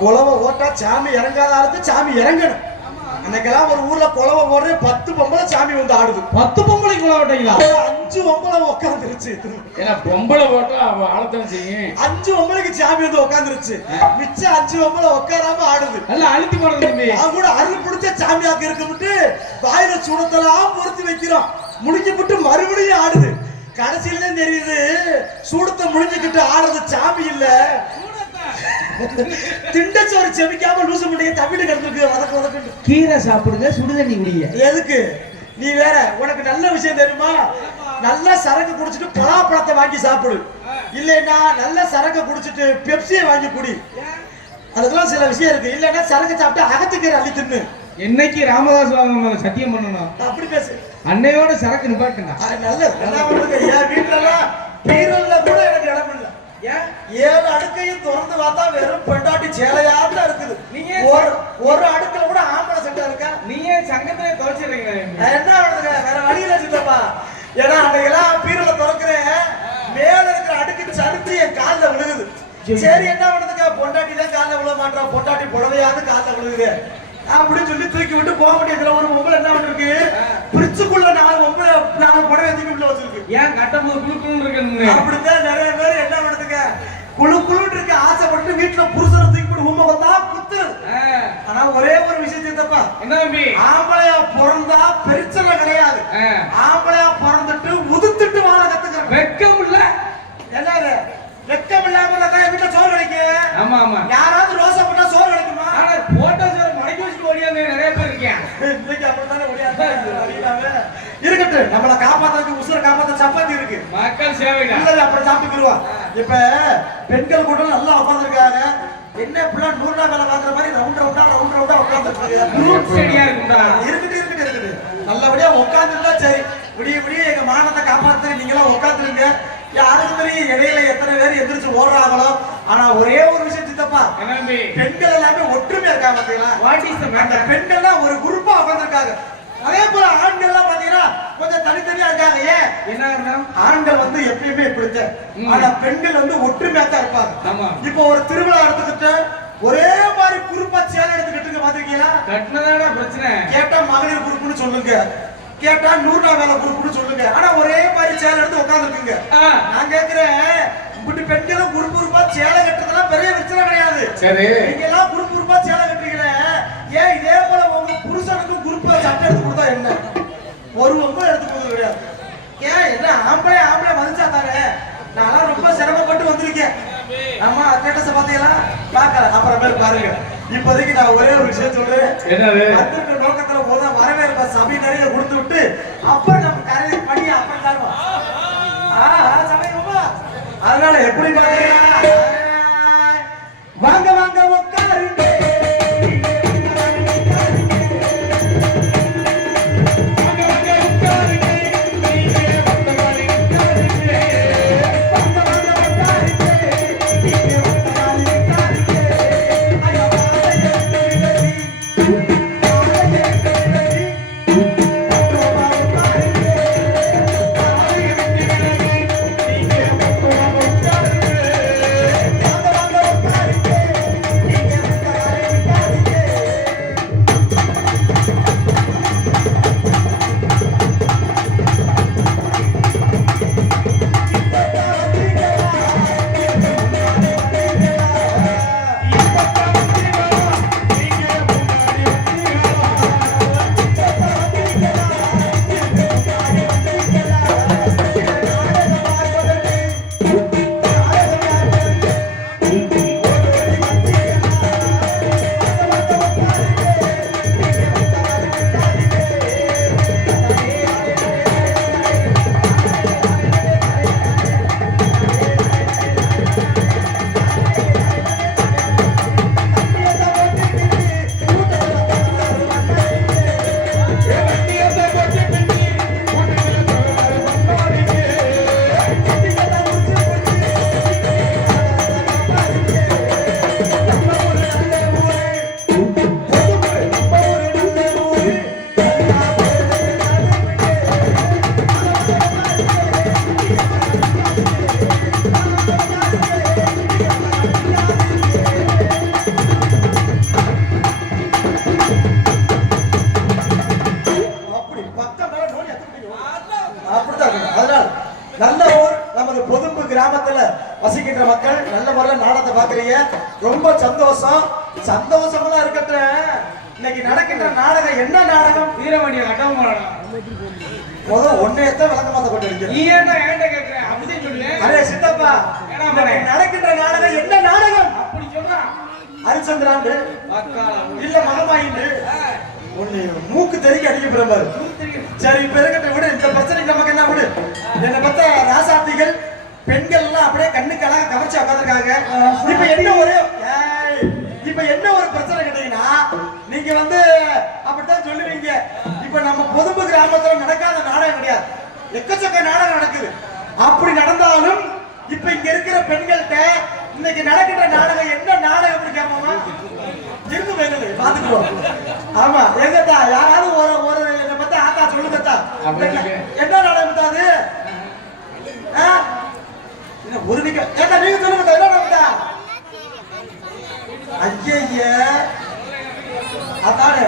குலவை ஓட்டா சாமி இறங்காத ஆளுக்கு சாமி இறங்கணும். அன்னைக்கெல்லாம் ஒரு ஊர்ல குலவை ஓடுற 10 பொம்பளை சாமி வந்து ஆடுது. 10 பொம்பளை குலவை ஓட்டீங்களா? 5 பொம்பளை உட்காந்துருச்சு. ஏன்னா பொம்பளை ஓட்டா அவ ஆளத்தான் செய்யும். 5 பொம்பளைக்கு சாமி வந்து உட்காந்துருச்சு. மிச்சம் 5 பொம்பளை உட்காராம ஆடுது. நல்லா அழுத்தி போடுறது தம்பி. அவன் கூட அருள் பிடிச்ச சாமியாக்கு இருக்கும்ட்டு வாயில சூடத்தெல்லாம் பொருத்தி வைக்கிறோம். முடிஞ்சுபிட்டு மறுபடியும் ஆடுது. கடைசியில தான் தெரியுது சூடத்தை முடிஞ்சுக்கிட்டு ஆடுறது சாமி இல்ல, திண்டச்சோறு செமிக்காம லூசு முட்டைய தவிட்டு கிடந்துருக்கு. வதக்கு வதக்கு கீரை சாப்பிடுங்க, சுடுதண்ணி குடிங்க. எதுக்கு? நீ வேற, உனக்கு நல்ல விஷயம் தெரியுமா? நல்ல சரக்கு குடிச்சிட்டு பலாப்பழத்தை வாங்கி சாப்பிடு. இல்லைன்னா நல்ல சரக்கு குடிச்சிட்டு பெப்சியை வாங்கி குடி. அதுக்கெல்லாம் சில விஷயம் இருக்கு. இல்லைன்னா சரக்கு சாப்பிட்டு அகத்துக்கீரை அள்ளி தின்னு. என்னைக்கு ராமதாஸ் சத்தியம் பண்ணணும் அப்படி பேசு. அன்னையோட சரக்கு நிப்பாட்டுங்க. நல்லது. என்ன பண்ணுங்க? என் வீட்டுல பீரல்ல கூட எனக்கு இடம் இல்லை. 7 அடுக்கையும் திறந்து பார்த்தா வெறும் பெண்டாட்டி சேலையாத்தான் இருக்குது. நீங்க ஒரு அடுக்குல கூட ஆம்பளை சட்டை இருக்கா? நீங்க சங்கத்திலே துவைச்சிடுறீங்க. என்ன பண்ணுங்க? வேற வழியில சித்தப்பா. ஏன்னா அன்னைக்கெல்லாம் பீரல திறக்கிறேன், மேல இருக்கிற அடுக்கு சறுத்து என் காலில் விழுகுது. சரி என்ன பண்ணுதுங்க? பொண்டாட்டி தான் காலில் விழ மாட்டா, பொண்டாட்டி புடவையாவது காலில் விழுகுது அப்படின்னு சொல்லி தூக்கி விட்டு போக முடியாதுல. ஒரு பொம்பளை என்ன பண்ணிருக்கு, பிரிச்சுக்குள்ள 4 புடவை தூக்கி உள்ள வச்சிருக்கு. ஏன் கட்டம்போது குழுக்குன்னு இருக்கு? அப்படித்தான் நிறைய பேர் என்ன பண்ணுதுங்க, குழுக்குன்னு இருக்கு ஆசைப்பட்டு வீட்டுல புருஷனை தூக்கி விட்டு உண்மை பார்த்தா குத்து. ஆனா ஒரே ஒரு விஷயம் தப்பா என்ன, ஆம்பளையா பிறந்தா பெருச்சல கிடையாது. ஆம்பளையா பிறந்துட்டு உதுத்துட்டு வாழ கத்துக்கிறேன். வெக்கம் இல்ல என்ன? வெக்கம் இல்லாம வீட்டுல சோறு கிடைக்கும். ஆமா ஆமா. யாராவது ரோசா போட்டா சோறு கிடைக்குமா? போட்டா சோறு மடக்கி வச்சுட்டு ஓடியாங்க நிறைய பேர் இருக்கேன். இன்னைக்கு அப்படித்தானே ஓடியாங்க. இருக்கட்டும், நம்மளை காப்பாத்துறதுக்கு உசுரை காப்பாத்த சப்பாத்தி இருக்கு. மக்கள் சேவை இல்ல அப்புறம் சாப்பிட்டுருவோம். இப்ப பெண்கள் கூட நல்லா உட்காந்துருக்காங்க. என்ன பிள்ளை 100 வேலை பாக்குற மாதிரி ரவுண்ட் ரவுண்டா உட்காந்துருக்காங்க. இருக்கட்டு நல்லபடியா உட்காந்துருந்தா சரி. விடிய எங்க மானத்தை காப்பாத்து. நீங்களாம் உட்காந்துருங்க. யாருக்கு தெரியும் இடையில எத்தனை பேர் எந்திரிச்சு ஓடுறாங்களோ. ஆனா ஒரே ஒரு விஷயம் சித்தப்பா, பெண்கள் எல்லாமே ஒற்றுமையா இருக்காங்க. பாத்தீங்களா? பெண்கள்லாம் ஒரு குரூப்பா உட்காந்துருக்காங்க. அதே போல ஆண்கள் எல்லாம் பாத்தீங்கன்னா கொஞ்சம் தனித்தனியா இருக்காங்க. ஏன் என்ன? ஆண்கள் வந்து எப்பயுமே இப்படித்தான். ஆனா பெண்கள் வந்து ஒற்றுமையா தான் இருப்பாங்க. இப்போ ஒரு திருவிழா எடுத்துக்கிட்டு ஒரே மாதிரி குரூப்பா சேலை எடுத்துக்கிட்டு பாத்திருக்கீங்களா? கட்டினதான பிரச்சனை. கேட்டா மகளிர் குரூப்னு சொல்லுங்க, கேட்டா 100 வேலை குரூப்னு சொல்லுங்க. ஆனா ஒரே மாதிரி சேலை எடுத்து உட்காந்துருக்குங்க. நான் கேக்குறேன், இப்படி பெண்களும் குரூப்பா சேலை கட்டுறதுலாம் பெரிய பிரச்சனை கிடையாது. சரி, நீங்க எல்லாம் குரூப்பா சேலை கட்டுறீங்களே, ஏன் இதே போல உங்க புருஷனுக்கும் குரூப்பா சட்டை எடுத்து கொடுத்தா என்ன? ஒரு ஒன்பது எடுத்து கொடுத்தது கிடையாது. ஏன் என்ன ஆம்பளை மதிச்சா தானே? நான் ரொம்ப சிரமப்பட்டு வந்திருக்கேன். ஆமா, ஸ்டேட்டஸ் பாத்தீங்களா? பாக்கல, அப்புறமேல் பாருங்க. இப்போதைக்கு நான் ஒரே ஒரு விஷயம் சொல்றேன். என்னது? நோக்கத்துல போத வரவேற்ப சபை நிறைய கொடுத்து விட்டு அப்புறம் நம்ம கரையை பண்ணி அப்புறம் தருவோம். அதனால எப்படி பாத்தீங்கன்னா, வாங்க வாங்க உட்காருங்க. கிராமத்துல வசிக்கின்ற மக்கள் நல்ல முறையில் நாடகத்தை பாக்குறீங்க, ரொம்ப சந்தோஷம். சந்தோஷமா இருக்கட்டும். இன்னைக்கு நடக்கின்ற நாடகம் என்ன நாடகம்? வீரமணி அடமாடா. ஒன்னையத்தான் விளக்கமாத்த கொண்டு இருக்கிறேன். நீ என்ன ஏன்ட கேக்குற? அப்படியே சொல்லு. அரே சித்தப்பா, நடக்கின்ற நாடகம் என்ன நாடகம்? அப்படி சொல்றா. ஹரிச்சந்திராண்டு இல்ல மகமாயிண்டு ஒண்ணு மூக்கு தெறிக்க அடிக்க பிறப்பாரு. சரி, இப்ப இருக்கட்டும் விடு. இந்த பிரச்சனைக்கு நமக்கு என்ன விடு. என்னை பத்த ராசாத்திகள் பெண்கள் எல்லாம் அப்படியே கண்ணுக்கு அழகா கவர்ச்சி உட்காந்துருக்காங்க. இப்ப என்ன ஒரு பிரச்சனை கேட்டீங்கன்னா, நீங்க வந்து அப்படித்தான் சொல்லுவீங்க. இப்ப நம்ம பொதும்பு கிராமத்துல நடக்காத நாடகம் கிடையாது, எக்கச்சக்க நாடகம் நடக்குது. அப்படி நடந்தாலும் இப்ப இங்க இருக்கிற பெண்கள்கிட்ட இன்னைக்கு நடக்கிற நாடகம் என்ன நாடகம் அப்படி கேட்போமா? இருந்து வேணும் பாத்துக்குவோம். ஆமா, எங்கத்தா யாராவது ஒரு என்னை பத்தி ஆத்தா சொல்லுங்கத்தா, என்ன நாடகம் அது? ஒரு நீங்க சொல்லுங்க, என்ன நடந்தா? ஐய அதானே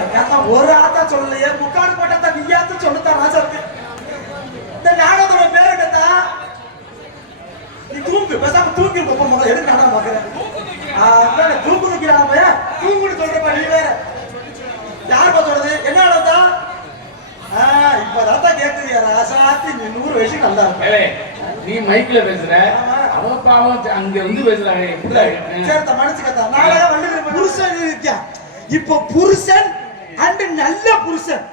ஒரு ஆத்தா சொல்லலையே, முக்காடு போட்டா நீயாத்த சொல்லுத்தா ராசாக்கு. இந்த நாடகத்தோட பேரு என்னத்தா? நீ தூங்கு, பேசாம தூங்கி முதல்ல எதுக்கு நாடகம் பாக்குறேன்? தூங்கு வைக்கிறாங்க, தூங்குன்னு சொல்றப்ப நீ வேற யாருப்பா சொல்றது? என்ன நடந்தா? இப்பதான் கேக்குது ராசாத்தி. நீ 100 வயசுக்கு நல்லா இருப்ப. நீ மைக்ல பேசுற, அவன் பாவம் அங்க வந்து பேசுறாங்க. சேர்த்த மனுச்சுக்கத்தா நாடகம் வந்து புருஷன் இருக்கியா? இப்ப புருஷன் அண்ட் நல்ல புருஷன்,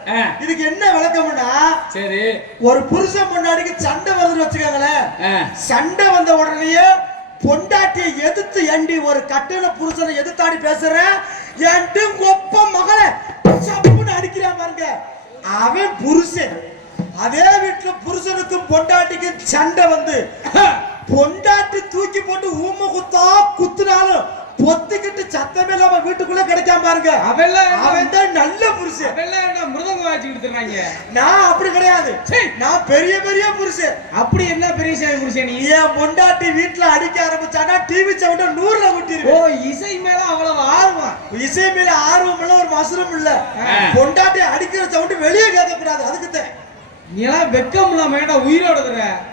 இதுக்கு என்ன விளக்கம்னா, சரி, ஒரு புருஷன் பொண்டாட்டிக்கு சண்டை வருதுன்னு வச்சுக்கோங்களேன். சண்டை வந்த உடனேயே பொண்டாட்டியை எதிர்த்து ஏண்டி ஒரு கட்டுல புருஷனை எதிர்த்தாடி பேசுற ஏன்ட்டு ஒப்ப மகளை சப்புன்னு அடிக்கிறான் பாருங்க, அவன் புருஷன். அதே வீட்டுல புருஷனுக்கும் பொண்டாட்டிக்கும் சண்டை வந்து பொண்டாட்டி தூக்கி போட்டு ஊம குத்தா குத்துனாலும் பொத்துக்கிட்டு சத்தமே இல்லாம வீட்டுக்குள்ள கிடைக்காம பாருங்க, அவன் தான் நல்ல புருஷன். மிருதங்க வாசிக்கிட்டு இருக்காங்க. நான் அப்படி கிடையாது, நான் பெரிய பெரிய புருஷன். அப்படி என்ன பெரிய புருஷன்? என் பொண்டாட்டி வீட்டுல அடிக்க ஆரம்பிச்சானா டிவி சவுண்ட 100ல கூட்டிரு. ஓ, இசை மேல அவ்வளவு ஆர்வம்? இசை மேல ஆர்வம் இல்ல, ஒரு மசரும் இல்ல. பொண்டாட்டி அடிக்கிற சவுண்ட் வெளியே கேட்க கூடாது, அதுக்கு தான். நீ எல்லாம் வெக்கம் இல்லாம வேண்டாம் உயிரோட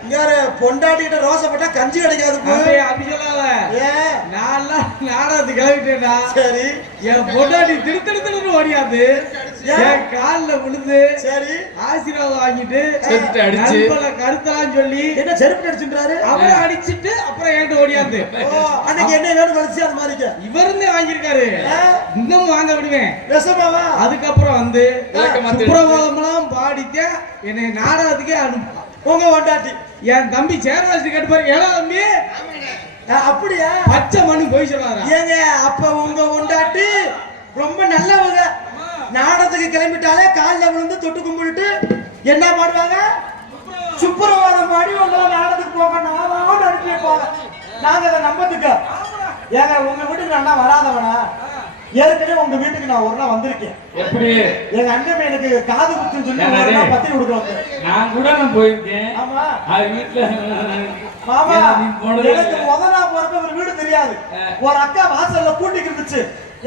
இங்க பொண்டாட்டி கிட்ட ரோசப்பட்டா கஞ்சி கிடைக்காது. அப்படி சொல்லாத. நான் நாடகத்துக்கு கிளம்பிட்டேன்டா. சரி, என் பொண்டாட்டி திருத்தெடுத்து ஓடியாது, என் காலில் விழுந்து சரி ஆசீர்வாதம் வாங்கிட்டு அடிச்சு கருத்தெல்லாம் சொல்லி என்ன செருப்பு அடிச்சுட்டாரு. அப்புறம் அடிச்சுட்டு அப்புறம் என்கிட்ட ஓடியாது. அன்னைக்கு என்ன வேணும் கழிச்சு அது மாதிரி இவருந்தே வாங்கியிருக்காரு, இன்னமும் வாங்க விடுவேன். அதுக்கப்புறம் வந்து சுப்பிரபாதம்லாம் பாடிக்க என்னை நாடகத்துக்கே அனுப்பா. உங்க பொண்டாட்டி என் தம்பி சேரவாசி கேட்டுப்பாரு, ஏழா தம்பி அப்படியா பச்சை மணி போய் சொல்லாரா? ஏங்க அப்ப உங்க பொண்டாட்டி ரொம்ப நல்லவங்க. நாடகத்துக்கு கிளம்பிட்டாலே காலில் விழுந்து தொட்டு கும்பிட்டு என்ன பாடுவாங்க? சுப்பிரபாதம் பாடி உங்களை நாடகத்துக்கு போக நானும் அனுப்பி வைப்பாங்க. நாங்க அதை நம்பத்துக்க ஏங்க உங்க வீட்டுக்கு நான் வராதவனா? ஏற்கனவே உங்க வீட்டுக்கு நான் ஒரு நாள் வந்திருக்கேன். எப்படி? எங்க அண்ணன் எனக்கு காது குத்துன்னு சொல்லி ஒரு நாள் பத்தி கொடுக்குறாங்க. நான் கூட நான் போயிருக்கேன். ஆமா, அது வீட்டுல மாமா எனக்கு முதல் நாள் போறப்ப ஒரு வீடு தெரியாது. ஒரு அக்கா வாசல்ல கூட்டிட்டு இருந்துச்சு.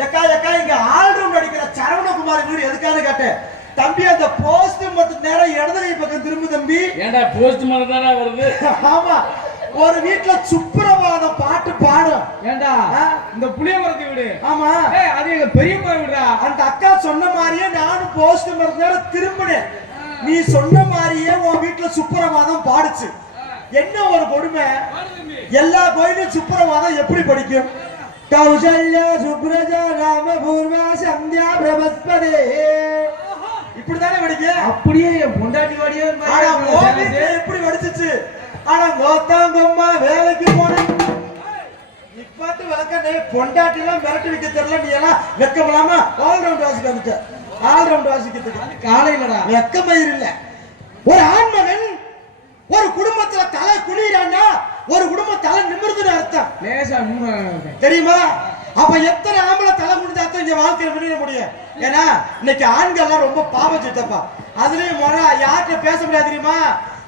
எக்கா இங்க ஆல்ரவுண்ட் அடிக்கிற சரவணகுமார் வீடு எதுக்கான கேட்டேன். தம்பி அந்த போஸ்ட் மத்த நேரம் இடது கை பக்கம் திரும்பு தம்பி. ஏண்டா போஸ்ட் மரம் தானே வருது? ஆமா, ஒரு வீட்டுல சுப்பிரபாதம் பாட்டு பாடும். ஏண்டா இந்த புளிய மரத்தை விடு. ஆமா, அது எங்க பெரியப்பா விடுறா. அந்த அக்கா சொன்ன மாதிரியே நானும் போஸ்ட் மரத்து நேரம் திரும்பினேன். நீ சொன்ன மாதிரியே உன் வீட்டுல சுப்பிரபாதம் பாடுச்சு. என்ன ஒரு கொடுமை, எல்லா கோயிலும் சுப்பிரபாதம் எப்படி படிக்கும்? கௌசல்யா சுப்ரஜா ராம பூர்வா சந்தியா பிரபஸ்பதே இப்படிதானே படிக்கும். அப்படியே என் பொண்டாட்டி வாடியே எப்படி படிச்சிச்சு? ஆனா கோத்தாங்கம்மா வேலைக்கு போன நிப்பாட்டு விளக்க பொண்டாட்டி எல்லாம் மிரட்டி வைக்க தெரியல. நீ எல்லாம் வெக்கமில்லாம ஆல்ரவுண்ட் வாசிக்க வந்துட்ட. ஆல்ரவுண்ட் வாசிக்கிறதுக்கு காலையிலடா வெக்கமயிர் இல்ல. ஒரு ஆண்மகன் ஒரு குடும்பத்துல தலை குனிறான்னா ஒரு குடும்பம் தலை நிமிர்ந்துன்னு அர்த்தம். லேசா தெரியுமா? அப்ப எத்தனை ஆம்பளை தலை குனிஞ்சாத்தான் இங்க வாழ்க்கையில விட முடியும். ஏன்னா இன்னைக்கு ஆண்கள்லாம் ரொம்ப பாவம் சித்தப்பா. அதுலயும் யார்கிட்ட பேச முடியாது தெரியுமா?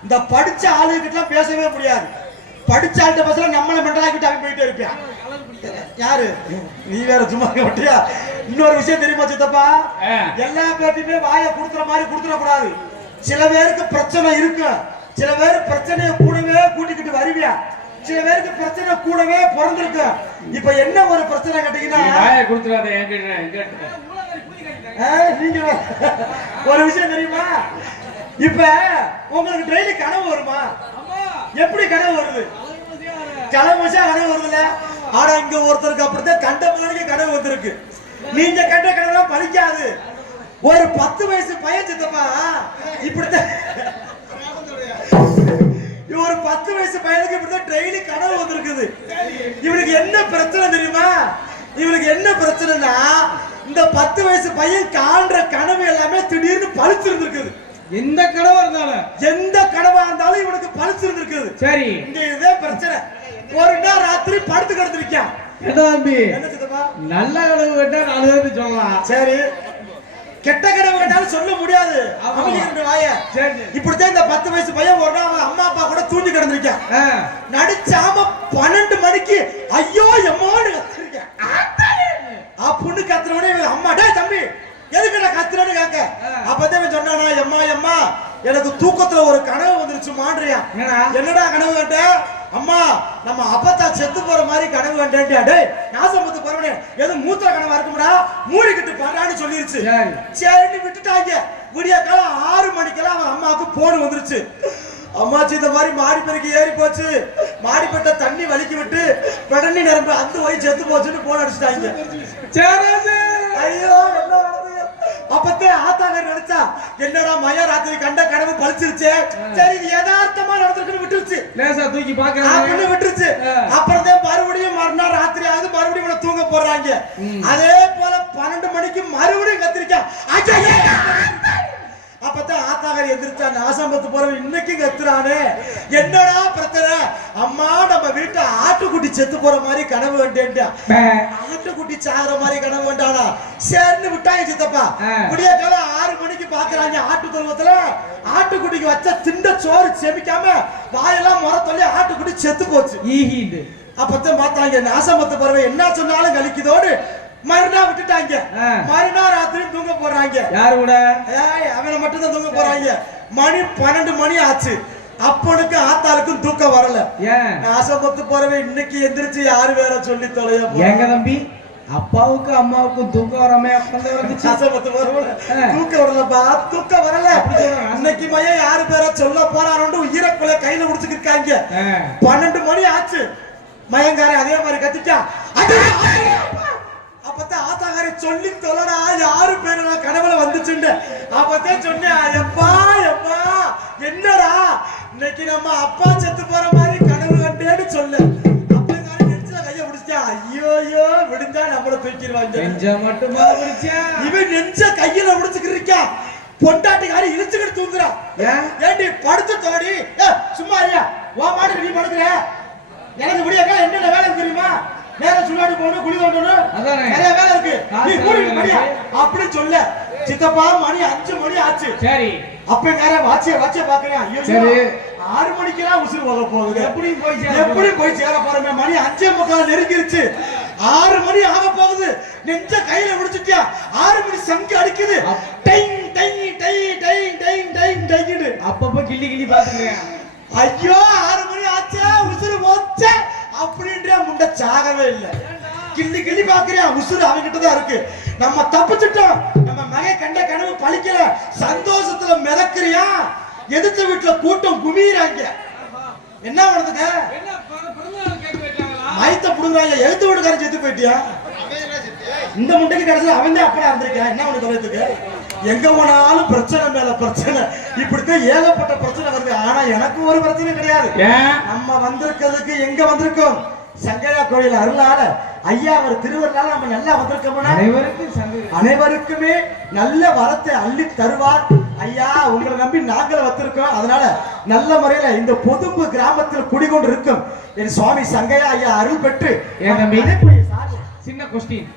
இந்த படிச்ச ஆளுகிட்ட பேசவே முடியாது. படிச்ச ஆள்கிட்ட பேசல நம்மளை மெண்டலாக்கிட்டு அவன் போயிட்டே இருப்பியா. யாரு நீ வேற சும்மா விட்டியா? இன்னொரு விஷயம் தெரியுமா சித்தப்பா? எல்லா பேர்ட்டுமே வாயை கொடுத்துற மாதிரி கொடுத்துட கூடாது. சில பேருக்கு பிரச்சனை இருக்கு, சில பேர் பிரச்சனையை கூடவே கூட்டிக்கிட்டு வருவியா. சில பேருக்கு பிரச்சனை கூடவே பிறந்திருக்கு. இப்ப என்ன ஒரு பிரச்சனை கேட்டீங்கன்னா வாயை கொடுத்துறாத என்கிட்ட நீங்க ஒரு விஷயம் தெரியுமா? இப்ப உங்களுக்கு டெய்லி கனவு வருமா? எப்படி கனவு வருது? கிளம்புச்சா கனவு வருதுல்ல? ஆனா இங்க ஒருத்தருக்கு அப்படித்தான் கண்ட மாதிரி கனவு வந்திருக்கு. நீங்க கண்ட கனவுலாம் பலிக்காது. ஒரு 10 வயசு பையன் சித்தப்பா இப்படித்தான் ஒரு 10 வயசு பையனுக்கு இப்படித்தான் டெய்லி கனவு வந்திருக்குது. இவனுக்கு என்ன பிரச்சனை தெரியுமா? இவனுக்கு என்ன பிரச்சனைனா இந்த 10 வயசு பையன் காண்ற கனவு எல்லாமே திடீர்னு பழிச்சிருந்திருக்குது. எந்த கனவா இருந்தாலும் இவனுக்கு பழிச்சிருந்திருக்குது. சரி, இங்க இதே பிரச்சனை. ஒரு நாள் ராத்திரி படுத்து கிடந்திருக்கான். என்ன தம்பி, என்ன சித்தப்பா? நல்ல கனவு கேட்டா 4 பேருக்கு சொல்லலாம். சரி, கெட்ட கனவு கேட்டாலும் சொல்ல முடியாது. அவங்க வாய இப்படித்தான் இந்த 10 வயசு பையன் ஒரு நாள் அவன் அம்மா அப்பா கூட தூண்டி கிடந்திருக்கான். நடிச்சாம 12 மணிக்கு ஐயோ எம்மான்னு கத்திருக்கேன். அப்படின்னு கத்துறவனே அம்மா டே தம்பி எதுக்கு நான் கத்துறேன்னு கேட்க அப்பதான் சொன்னானா எம்மா எம்மா எனக்கு தூக்கத்துல ஒரு கனவு வந்துருச்சு மான்றியா. என்னடா கனவு கண்ட? அம்மா நம்ம அப்பத்தா செத்து போற மாதிரி கனவு கண்டேன்டா. டேய் நாசமத்து போறவனே எது மூத்த கனவா இருக்கும்டா மூடிக்கிட்டு பாடான்னு சொல்லிருச்சு. சரின்னு விட்டுட்டாங்க. விடிய காலம் 6 மணிக்கெல்லாம் அவன் அம்மாவுக்கு போன் வந்துருச்சு. அம்மாச்சி இந்த மாதிரி மாடி பெருக்கி ஏறி போச்சு, மாடிப்பட்ட தண்ணி வலிக்கி விட்டு பெடனி நிரம்பு அந்த வயசு செத்து போச்சுன்னு போன் அடிச்சுட்டாங்க. ஐயோ என்ன நடந்தது? அப்பத்தே ஆத்தாங்க நினைச்சா என்னடா மயா ராத்திரி கண்ட கனவு பழிச்சிருச்சு. சரி இது யதார்த்தமா நடந்துருக்குன்னு விட்டுருச்சு. லேசா தூக்கி பாக்குறாங்க விட்டுருச்சு. அப்புறம் மறுபடியும் மறுநாள் ராத்திரி ஆகுது, மறுபடியும் தூங்க போடுறாங்க. அதே போல 12 மணிக்கு மறுபடியும் கத்திரிக்கா. அப்பதான் ஆத்தாகர் எதிர்த்தா நாசம்பத்து போறவன் இன்னைக்கு கத்துறானே என்னடா பிரச்சனை? அம்மா நம்ம வீட்டு ஆட்டுக்குட்டி செத்து போற மாதிரி கனவு கண்டேன்டா. ஆட்டுக்குட்டி சாகுற மாதிரி கனவு கண்டானா? சேர்ந்து விட்டாங்க சித்தப்பா. விடிய காலம் 6 மணிக்கு பாக்குறாங்க ஆட்டு தொழுவத்துல ஆட்டுக்குட்டிக்கு வச்ச திண்ட சோறு செமிக்காம வாயெல்லாம் முறை சொல்லி ஆட்டுக்குட்டி செத்து போச்சு. அப்பதான் பார்த்தாங்க நாசம்பத்து பறவை என்ன சொன்னாலும் கழிக்குதோடு மறுநாள் விட்டுட்டாங்க. மறுநாள் ராத்திரி தூங்க போறாங்க. யாரு கூட? அவனை மட்டும் தான் தூங்க போறாங்க. மணி 12 மணி ஆச்சு. அப்பனுக்கு ஆத்தாளுக்கும் தூக்கம் வரல. நாசப்பத்து போறவே இன்னைக்கு எந்திரிச்சு யாரு வேற சொல்லி தொலைய? எங்க தம்பி அப்பாவுக்கு அம்மாவுக்கும் தூக்கம் வராம நாசப்பத்து போறவ தூக்கம் வரலப்பா, தூக்கம் வரல. அன்னைக்கு மையம் யாரு பேர சொல்ல போறாரு ஈரக்குள்ள கையில குடிச்சுக்கிருக்காங்க. 12 மணி ஆச்சு. மயங்கார அதே மாதிரி கத்திட்டா. அப்பதான் ஆத்தாகாரி சொல்லி தொலைடா யாரு பேரு கனவுல வந்துச்சுண்டு. அப்பதான் சொன்னேன் எப்பா எப்பா என்னடா இன்னைக்கு நம்ம அப்பா செத்து போற மாதிரி கனவு கண்டேன்னு சொல்ல. அப்பங்காரி நெஞ்சில கைய பிடிச்சா. ஐயோ ஐயோ விடுந்தா நம்மள தூக்கிடுவாங்க. நெஞ்ச மட்டுமா பிடிச்சா? இவன் நெஞ்ச கையில பிடிச்சுக்கிருக்கா. பொண்டாட்டிக்காரி இழுச்சுக்கிட்டு தூங்குறா. ஏண்டி படுத்து தோடி சும்மா இல்லையா உன் மாட்டுக்கு நீ படுக்கிற? எனக்கு விடியக்கா என்னென்ன வேலை தெரியுமா? நேரம் சுள்ளாடி போகணும், குழி தோண்டணும், நிறைய வேலை இருக்கு. நீ கூட்டிட்டு போறியா அப்படி சொல்ல. சித்தப்பா மணி 5 மணி ஆச்சு. சரி, அப்ப நேரம் வாட்சிய பாக்குறேன். ஐயோ 6 மணிக்கெல்லாம் உசுறு போக போகுது. எப்படி போய் சேர போறமே? மணி 5:45 நெருங்கிருச்சு. 6 மணி ஆக போகுது. நெஞ்ச கையில முடிச்சுட்டியா? 6 மணி சங்கு அடிக்குது. டைங் டைங் டைங் டைங் டைங் டைங் டைங்னு அப்பப்ப கிள்ளி பாத்துக்கிறேன். ஐயோ 6 மணி ஆச்சே உசுறு போச்சே அப்படின்ற முண்ட சாகவே இல்ல. கிள்ளி பாக்குறியா? உசுறு அவங்கிட்ட தான் இருக்கு. நம்ம தப்பிச்சிட்டோம். நம்ம மகை கண்ட கனவு பழிக்கல. சந்தோஷத்துல மிதக்குறியா? எதிர்த்த வீட்டுல கூட்டம் குமிறாங்க. என்ன பண்ணுதுங்க? மைத்த புடுங்குறாங்க. எழுத்து வீட்டுக்காரன் செத்து போயிட்டியா? இந்த முண்டைக்கு கடைசியில் அவன் தான் அப்படா இருந்திருக்கேன். என்ன உனக்கு சொல்றதுக்கு? எங்க போனாலும் பிரச்சனை மேல பிரச்சனை. இப்படித்தான் ஏகப்பட்ட பிரச்சனை வருது. ஆனா எனக்கு ஒரு பிரச்சனை கிடையாது. நம்ம வந்திருக்கிறதுக்கு எங்க வந்திருக்கோம்? சங்கரா கோயில் அருளால ஐயா அவர் திருவருளால நம்ம நல்லா வந்திருக்கோம்னா அனைவருக்குமே நல்ல வரத்தை அள்ளி தருவார். ஐயா உங்களை நம்பி நாங்கள் வந்திருக்கோம். அதனால நல்ல முறையில இந்த பொதும்பு கிராமத்தில் குடிகொண்டு இருக்கும் என் சுவாமி சங்கையா ஐயா அருள் பெற்று சின்ன கொஸ்டின்